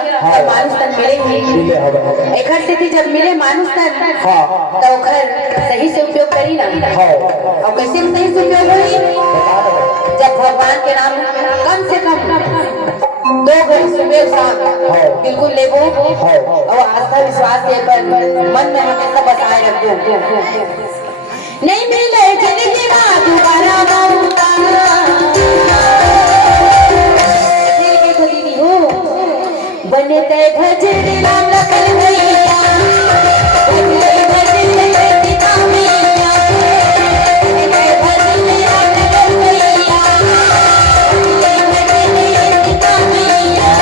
तब मानुष तन मिले एक स्थिति जब मिले मानुष तन तो सही से उपयोग करी ना। और कैसे सही से उपयोग हुई? जब भगवान के नाम कम से कम 2 घंटे सुबह शाम बिल्कुल लेबो और आस्था विश्वास से मन में हमेशा बसाए रखो। नहीं मिले जिंदगी में दोबारा मौका बने ते भजन नाम लखन भैया बने भजन सीता मैया बने भजन नाम लखन भैया बने भजन सीता मैया।